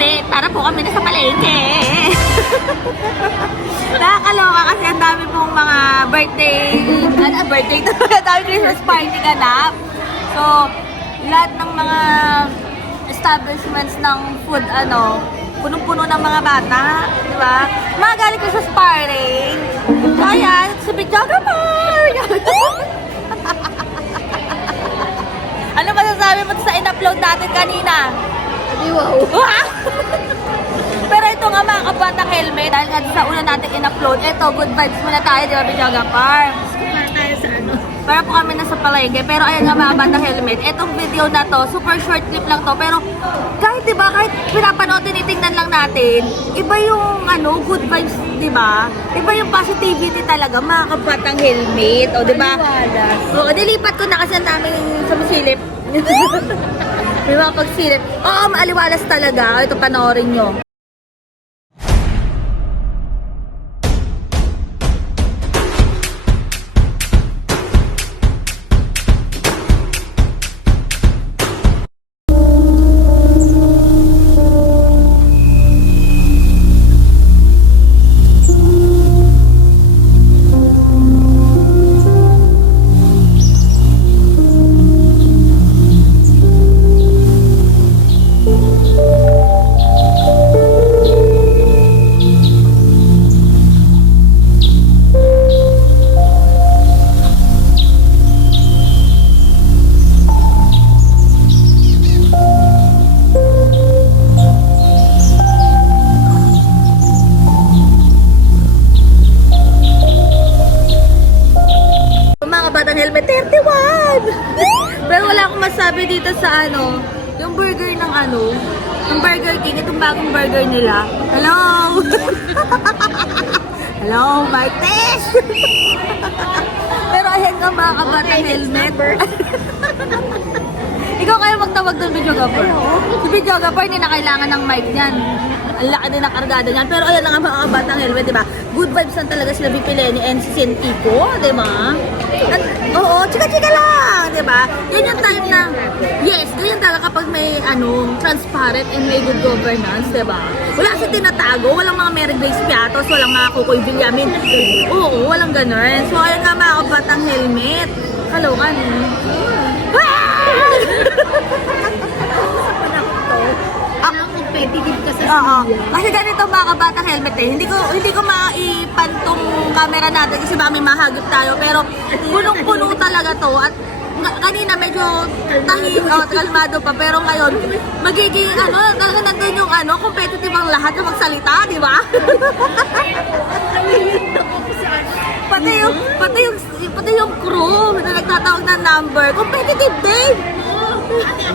helmet para po kami nasa palengke. Nakakaloka kasi ang dami pong mga birthday, ano, birthday to, ang dami Christmas party ganap. So, lahat ng mga establishments ng food, ano, punong-puno ng mga bata, di ba? Mga galing Christmas party. So, ayan, si Videographer! ano masasabi mo sa in-upload natin kanina? Wow! Pero ito nga mga kabatang helmet, dahil nga sa una natin in-upload, ito, good vibes muna tayo, di ba, Videographer? Kumara tayo sa ano. Para po kami nasa palengke. Pero ayan nga mga batang helmet. Etong video na to, super short clip lang to. Pero kahit di ba, kahit pinapanood, tinitingnan lang natin, iba yung ano, good vibes, di ba? Iba yung positivity talaga, mga kabatang helmet. O di ba? Maliwalas. Oo, nilipat ko na kasi ang daming sumisilip. May mga pagsilip. Oo, maaliwalas talaga. Ito panoorin nyo. Batang helmet, 31! Pero wala akong masabi dito sa ano, yung burger ng ano, yung Burger King, itong bagong burger nila. Hello! Hello, Martes! Pero ayan nga mga kabatang helmet. Ikaw kaya magtawag doon, videographer. Si videographer, hindi na kailangan ng mic niyan. Ang laki din ng kargada niyan. Pero ayan na nga mga kabatang helmet, di ba? Good vibes lang talaga sila Lenny and si Sentico, di ba? At, oo, chika-chika lang, di ba? Yan yung time na, yes, ganyan talaga kapag may ano, transparent and may good governance, di ba? Wala kasi tinatago, walang mga Mary Grace Piatos, walang mga Kukoy Villamin. Oo, walang ganun. So, ayan nga mga kabatang helmet. Kalokan eh. Ah! Competitive ka sa Oo. Kasi ganito mga kabatang helmet eh. Hindi ko hindi ko maipantong camera natin kasi baka may mahagip tayo. Pero punong-puno talaga to. At kanina medyo tahim, oh, kalmado pa. Pero ngayon, magiging ano, talaga nandun yung ano, competitive ang lahat na magsalita, di ba? Pati yung, pati yung, pati yung crew na nagtatawag ng number, competitive din!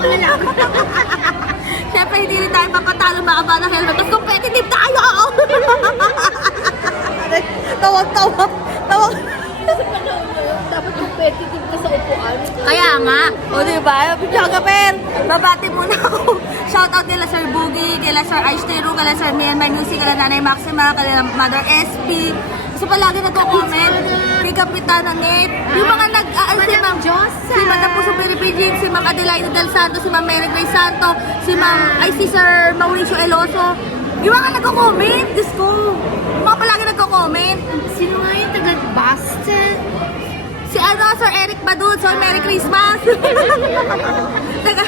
Siyempre, hindi rin tayo papatalo mga kabata helmet. Mas competitive tayo! Tawag-tawag. Tawag. Dapat competitive ka sa upuan. Kaya nga. O, di ba? Pichaga pen. Babati muna ako. Shoutout kila Sir Boogie, kila Sir Aishtero, kila Sir Mian Manusi, kila Nanay Maxima, kila Mother SP. Kasi palagi nagko-comment. Kay Kapitana Net. Yung mga nag... ay, si Ma'am Josa. Si Madam Puso Pilipin, si Ma'am Adelaide Del Santo, si Ma'am Mary Grace Santo, si Ma'am... Ay, si Sir Mauricio Eloso. Yung mga nagko-comment. Diyos ko. Yung mga palagi nagko-comment. Sino nga yung taga Boston? Si ano, Sir Eric Badud, Sir Merry Christmas. Teka,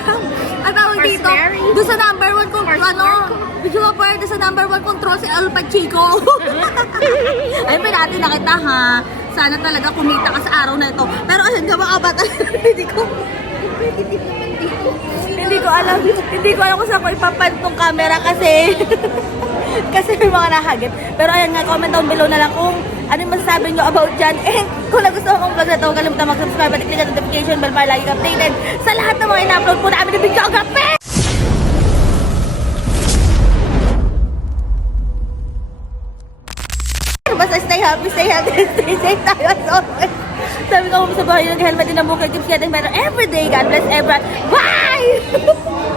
ang tawag dito, doon sa number one kung ano, video ka doon sa number one control si Al Pachico. Ayun, pa natin nakita ha. Sana talaga kumita ka sa araw na ito. Pero ayun, ka mga bata, hindi ko, hindi ko alam, hindi ko alam kung saan ko ipapantong camera kasi, kasi may mga nahagip. Pero ayan nga, comment down below na lang kung ano yung masasabi nyo about dyan. And kung nagustuhan kong vlog na to, huwag kalimutan mag-subscribe at click ang notification bell para lagi updated sa lahat ng mga safe tayo as always. Sabi ko, sa bahay ng helmet din ang bukid, keeps getting better every day. God bless everyone. Bye!